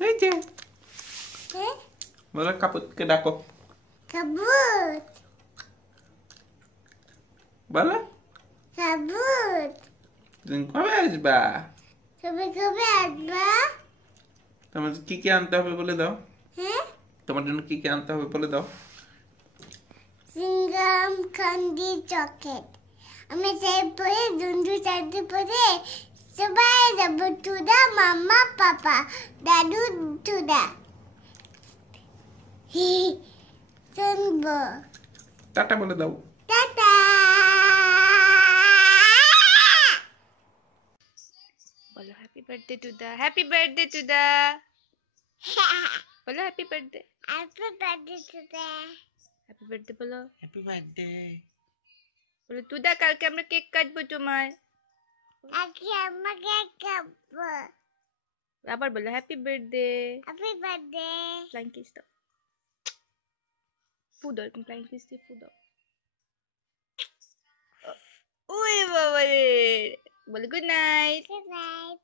এই যে হ্যাঁ বলো কাপুতকে ডাকো কাবুত বলো কাবুত তুমি কবে আসবা কবে কবে আসবা তোমার কি কি আনতে হবে বলে দাও হ্যাঁ তোমার জন্য কি কি আনতে হবে বলে দাও সিঙ্গাম কান্দি চকলেট আমি সেই পরে দুন্দু চাঁদু পরে সবাই যাবো টুদা মাম্মা পাপা দাদু টুদা শুনবো টাটা বলে দাও টাটা বলো হ্যাপি বার্থডে টু দা হ্যাপি বার্থডে টু দা বলো happy birthday Happy birthday today. Happy birthday বলো হ্যাপি বার্থডে বলো টু দা কালকে আমরা কেক কাটবো তোমার আজকে আমাকে খাবো আবার বলো happy birthday happy birthday flying kiss দাও ফু দাও এরকম ফ্লাইং কিস দিয়ে ফু দাও ওই বাবা রে বলো গুড নাইট গুড নাইট